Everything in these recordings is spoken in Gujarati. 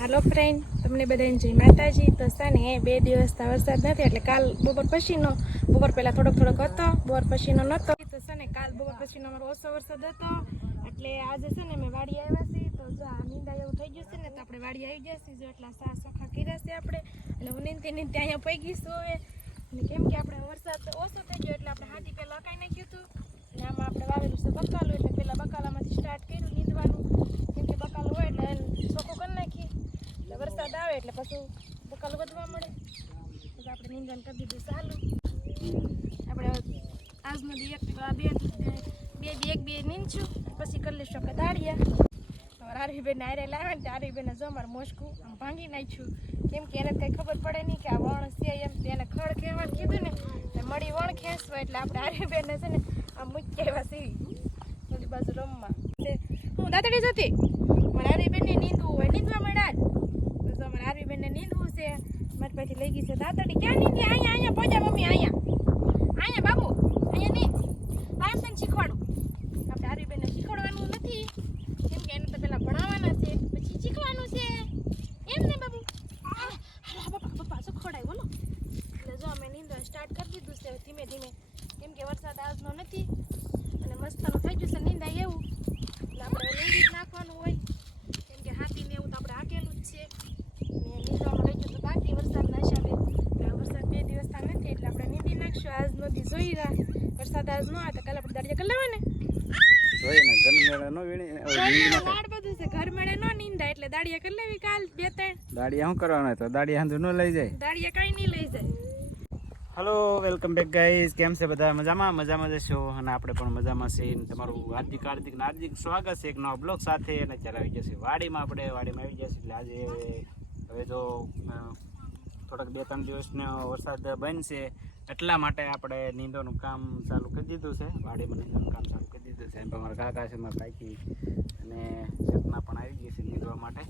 હાલો ફ્રેન્ડ, તમને બધાને જય માતાજી. તો સાને 2 દિવસથી વરસાદ નથી, એટલે કાલ બપોર પછીનો, બપોર પહેલાં થોડોક હતો, બપોર પછીનો નહોતો. તો છે ને કાલ બપોર પછીનો અમારો ઓછો વરસાદ હતો, એટલે આજે છે ને મેં વાડી આવ્યા છીએ. તો જો આ નીંદા એવું થઈ ગયું છે ને, તો આપણે વાડી આવી જશે. જો એટલા ચોખા કર્યા છે આપણે, એટલે હું નીંદતી અહીંયા પૈગીશું હવે. અને કેમ કે આપણે વરસાદ ઓછો થઈ ગયો, એટલે આપણે હાથી પહેલાં અકાઈ નાખ્યું હતું. અને આમાં આપણે વાવેલું છે બકાલું, એટલે પહેલાં બકાલામાંથી સ્ટાર્ટ કર્યું નીંદવાનું. કેમ કે બકાલું હોય એટલે ચોખ્ખું કરી નાખીએ, એટલે વરસાદ આવે એટલે પછી બકાલું વધવા મળે. એટલે આપણે નીંદણ કરી દીધું ચાલુ. આપણે આજનો દી બે નીંદશું, પછી કરી લઈશું આપણે દાળિયા. તમારે આરવીબેન આરે લાવે ને, આરવીબેન જો અમારે મોસકું આમ ભાંગી નાખ્યું. કેમ કે એને કંઈ ખબર પડે નહીં કે આ વણ છે એમ. એને ખડ ખેવાનું કીધું ને, મળી વણ ખેંચવા, એટલે આપણે આરવીબેનને છે ને આમ મૂકી આવ્યા સીવી બધી બાજુ રમવા. હું દાતડી જતી મારે આરવીબેનને નીંદવું હોય, નીંદવા મળ્યા જ. તો અમારે આરવીબેનને નીંદવું છે, મારી પાછી લઈ ગઈ છે દાતડી. ક્યાં નીંદી? અહીંયા પહોંચ્યા મમ્મી, અહીંયા બાબુ, અહીંયા નહીં. આમ તને શીખવાડું. આપણે આરવીબેનને શીખવાડવાનું નથી, કેમ કે એને તો પેલા ભણાવવાના છે, પછી શીખવાનું છે એમ ને બાબુ. પપ્પા શીખવાડાય બોલો. એટલે જો અમે નીંદવા સ્ટાર્ટ કરી દીધું છે ધીમે ધીમે, કેમ કે વરસાદ આજનો નથી અને મસ્તનું થઈ ગયું છે નીંદાય એવું. એટલે આપણે નીંદી જ નાખવાનું હોય, કેમ કે હાથીને એવું તો આપણે હાકેલું જ છે. ને નીંદવામાં રહી ગયું તો બાકી વરસાદના હિસાબે. વરસાદ 2 દિવસથી નથી, એટલે આપણે નીંદી નાખશું. આજ નદી જોઈ રહ્યા, વરસાદ આજ ન આવે તો કાલે આપણે દાડિયા કરી લેવા ને. વાડ બધું છે, ઘર મેળે નો નીંદાય, એટલે દાડિયા કરી લેવી કાલ 2-3. દાડિયા શું કરવાના? તો દાડિયા હાંધું ન લઈ જાય, દાડિયા કઈ નહીં લઈ જાય. Hello, welcome back guys. કેમ છે બધા? મજામાં જશો, અને આપણે પણ મજામાં છીએ. તમારું હાર્દિક સ્વાગત છે એક નવા બ્લોગ સાથે. અને અત્યારે આવી જશે વાડીમાં, આપણે વાડીમાં આવી જશે. એટલે આજે હવે જો થોડાક 2-3 દિવસનો વરસાદ બનશે, એટલા માટે આપણે નીંદવાનું કામ ચાલુ કરી દીધું છે. વાડીમાં નીંદવાનું કામ ચાલુ કરી દીધું છે. અમારા કાકા છે, મારા કાકી અને ચેતના પણ આવી ગઈ છે નીંદવા માટે.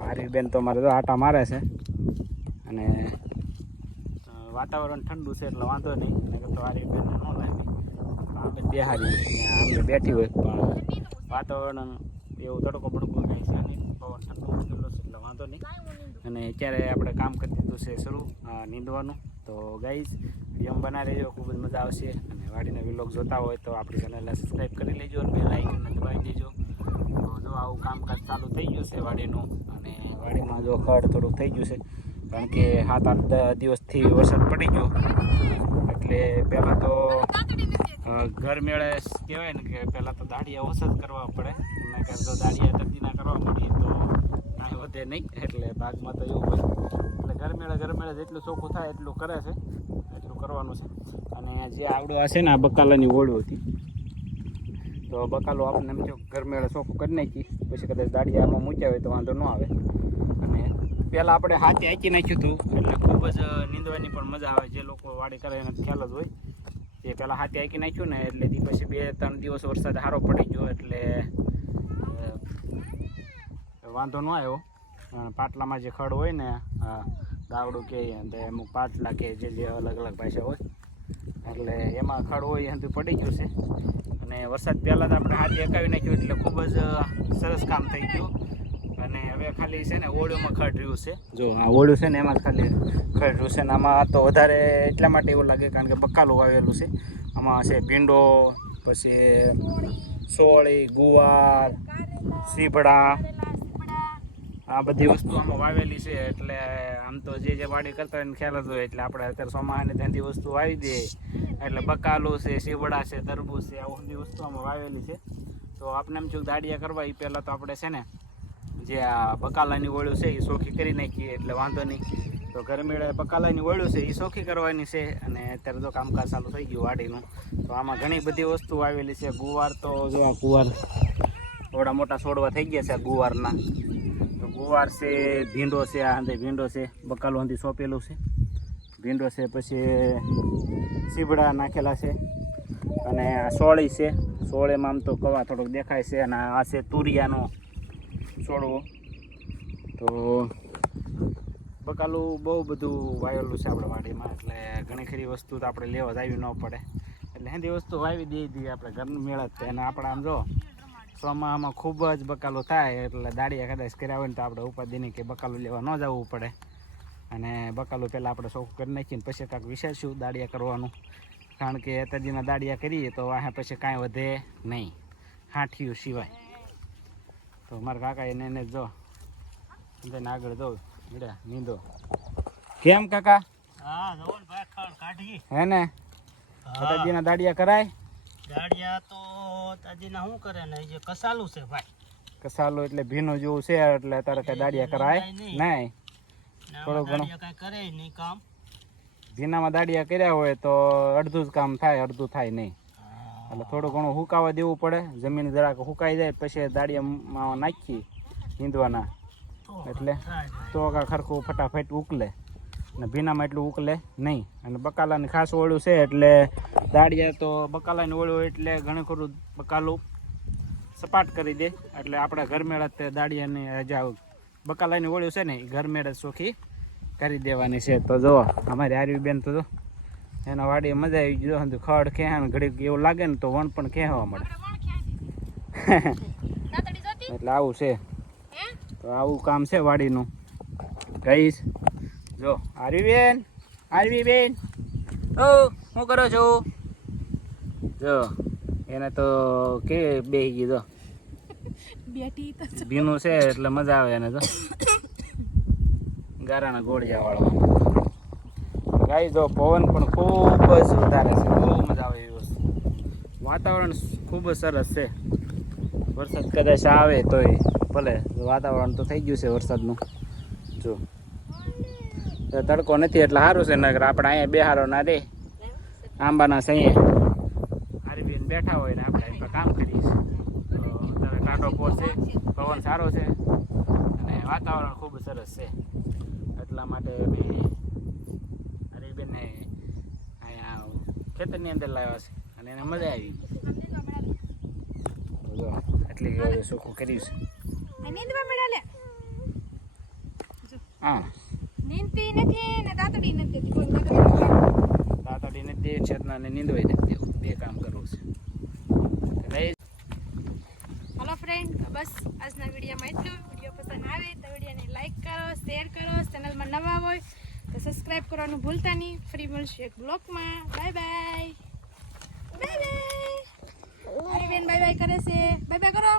મારી બેન તો અમારે તો આટા મારે છે, અને વાતાવરણ ઠંડુ છે એટલે વાંધો નહીં. નકર તો આરી બેન ન લાવી આપણે બેહારી આપણે બેઠી હોય, પણ વાતાવરણ એવું તડકો બડકો કાંઈ છે નહીં, પવન ઠંડુ છે એટલે વાંધો નહીં. અને અત્યારે આપણે કામ કરી દીધું છે શરૂ નીંદવાનું. તો ગાઈઝ વિડીયો બનાવી લેજો, ખૂબ જ મજા આવશે. અને વાડીના વિલોગ જોતા હોય તો આપણી ચેનલને સબસ્ક્રાઈબ કરી લેજો અને બેલ આઇકનને દબાવી દેજો. તો જો આવું કામકાજ ચાલુ થઈ ગયું છે વાડીનું. અને વાડીમાં જો ખડ થોડુંક થઈ ગયું છે, કારણ કે 7-8 દિવસથી વરસાદ પડી ગયો. એટલે પહેલાં તો ઘર મેળે કહેવાય ને કે પહેલાં તો દાડિયા ઓછા જ કરવા પડે. એના કારણે જો દાડિયા તરદીના કરવા મળીએ તો કાંઈ વધે નહીં. એટલે ભાગમાં તો એવું હોય, એટલે ઘર મેળે જેટલું ચોખ્ખું થાય એટલું કરે છે, એટલું કરવાનું છે. અને જે આવડો હશે ને, આ બકાલાની ઓળું હતી, તો બકાલો આપણને એમ થયું ઘર મેળે ચોખ્ખું કરી નાખી, પછી કદાચ દાડિયા આમાં મૂક્યા હોય તો વાંધો ન આવે. અને પહેલાં આપણે હાથે હાંકી નાખ્યું હતું, એટલે ખૂબ જ નીંદવાની પણ મજા આવે. જે લોકો વાડી કરે એને ખ્યાલ જ હોય. જે પહેલાં હાથે હાંકી નાખ્યું ને, એટલે પછી 2-3 દિવસ વરસાદ સારો પડી ગયો, એટલે વાંધો ન આવ્યો. પાટલામાં જે ખડ હોય ને, ગાવડું કે અમુક પાટલા કે જે અલગ અલગ ભાષા હોય, એટલે એમાં ખડ હોય એ પડી ગયું છે. અને વરસાદ પહેલાં જ આપણે હાથે હકાવી નાખ્યું, એટલે ખૂબ જ સરસ કામ થઈ ગયું. અને હવે ખાલી છે ને ઓળીમાં ખડ રહ્યું છે. જો આ ઓળ્યું છે ને, એમાં ખાલી ખડ રહ્યું છે. ને આમાં તો વધારે એટલા માટે એવું લાગે કારણ કે બકાલું વાવેલું છે. આમાં છે ભીંડો, પછી સોળી, ગુવાર, સીભડા, આ બધી વસ્તુ આમાં વાવેલી છે. એટલે આમ તો જે વાડી કરતા હોય એને ખ્યાલ જ હોય. એટલે આપણે અત્યારે સોમાને ત્યાંથી વસ્તુ વાવી દઈએ, એટલે બકાલું છે, સીવડા છે, તરબૂચ છે, આ બધી વસ્તુ આમાં વાવેલી છે. તો આપણે એમ છું દાડિયા કરવા એ પહેલાં તો આપણે છે ને જે આ બકાલાની ઓળ્યું છે એ સોખી કરી નાખીએ, એટલે વાંધો નહીં. તો ગરમીળે બકાલાની ઓળ્યું છે એ સોખી કરવાની છે. અને અત્યારે તો કામકાજ ચાલુ થઈ ગયું વાડીનું. તો આમાં ઘણી બધી વસ્તુ વાવેલી છે. ગુવાર તો જો આ ગુવાર થોડા મોટા છોડવા થઈ ગયા છે ગુવારના. તો ગુવાર છે, ભીંડો છે, આ અંદર ભીંડો છે, બકાલું અંદર સોંપેલું છે ભીંડો છે, પછી સીભડા નાખેલા છે, અને આ સોળી છે. સોળીમાં આમ તો કવા થોડોક દેખાય છે. અને આ છે તુરિયાનો છોડવો. તો બકાલું બહુ બધું વાવેલું છે આપણે વાડીમાં, એટલે ઘણી ખરી વસ્તુ તો આપણે લેવા જ આવી ન પડે. એટલે હેંધી વસ્તુ વાવી દઈએ આપણે ઘરનું મેળા જ. અને આપણે આમ જો ચોમાસામાં ખૂબ જ બકાલો થાય એટલે દાડિયા કદાચ કર્યા હોય ને તો આપણે ઉપાધિ નહીં કે બકાલું લેવા ન જવું પડે. અને બકાલું પહેલાં આપણે ચોખ્ખું કરી નાખીને પછી કાંઈક વિચારશું દાડિયા કરવાનું. કારણ કે એતાજીના દાડિયા કરીએ તો આ પછી કાંઈ વધે નહીં હાંઠિયું સિવાય. તો મારા કાકા એને જો એને આગળ જો મીડા નીંદો. કેમ કાકા? હા જોન ભાઈ ખડ કાઢી હે ને એતાજીના દાડિયા કરાય? દાડિયા તો તાજીના શું કરે ને જે કસાલું છે ભાઈ. કસાલો એટલે ભીનું જેવું છે એટલે અત્યારે કઈ દાડિયા કરાય નહીં. થોડું ઘણું કઈ કરે નહીં કામ. ભીનામાં દાડિયા કર્યા હોય તો અડધું જ કામ થાય, અડધું થાય નહીં. એટલે થોડું ઘણું હુકાવા દેવું પડે. જમીન જરાક હુકાઈ જાય પછી દાડિયામાં નાખી નીંદવાના એટલે તો ખરખું ફટાફટ ઉકલે. અને ભીનામાં એટલું ઉકલે નહીં. અને બકાલાની ખાસ ઓળું છે એટલે દાડિયા તો બકાલાની ઓળું એટલે ઘણું ખરું બકાલું સપાટ કરી દે. એટલે આપણે ઘરમેળા તે દાડિયાની જે બકાલાની ઓળું છે ને એ ઘરમેળા ચોખ્ખી કરી દેવાની છે. તો જો અમારી આરવી બેન તો જો એના વાડીએ મજા આવી ગયો. ખડ ખેહાણ ઘડીક એવું લાગે ને તો વણ પણ ખેહવા મળે. એટલે આવું છે. તો આવું કામ છે વાડીનું. ગઈશ જો આરવી બેન ઓ શું કરો છો? જો એને તો કે બેહી ગઈ જો બેઠી તો ભીનું છે એટલે મજા આવે એને જો ગારાના ગોળિયા વાળો. ગાઈ જો પવન પણ ખૂબ જ વધારે છે, બહુ મજા આવે એવી વસ્તુ. વાતાવરણ ખૂબ જ સરસ છે. વરસાદ કદાચ આવે તોય ભલે, વાતાવરણ તો થઈ ગયું છે વરસાદનું. જો તડકો નથી એટલે સારું છે. નગર આપણે અહીંયા બેહારો ના દે આંબાના સહીએ આરબીએન બેઠા હોય ને આપણે એમ કામ કરીએ છીએ. તો અત્યારે ટાઢો પહોંચે, પવન સારો છે અને વાતાવરણ ખૂબ સરસ છે. એટલા માટે મેં આરબીએનને અહીંયા ખેતરની અંદર લાવ્યા છે અને એને મજા આવી. જો એટલી સુખું કર્યું છે. હા નીંદતી નથી ને દાંતડી નથી. દાંતડી નથી દેવી છે અને નીંદવાઈ નથી દેવું. બે કામ કરવું છે. હલો ફ્રેન્ડ, તો બસ આજના વિડીયોમાં એટલું. વિડીયો પસંદ આવે તો વિડીયોને લાઈક કરો, શેર કરો. ચેનલમાં નવા હોય તો સબસ્ક્રાઈબ કરવાનું ભૂલતા નહીં. ફરી મળશું એક બ્લોગમાં. Bye bye. Bye bye. બેન બાય બાય કરે છે. બાય બાય કરો.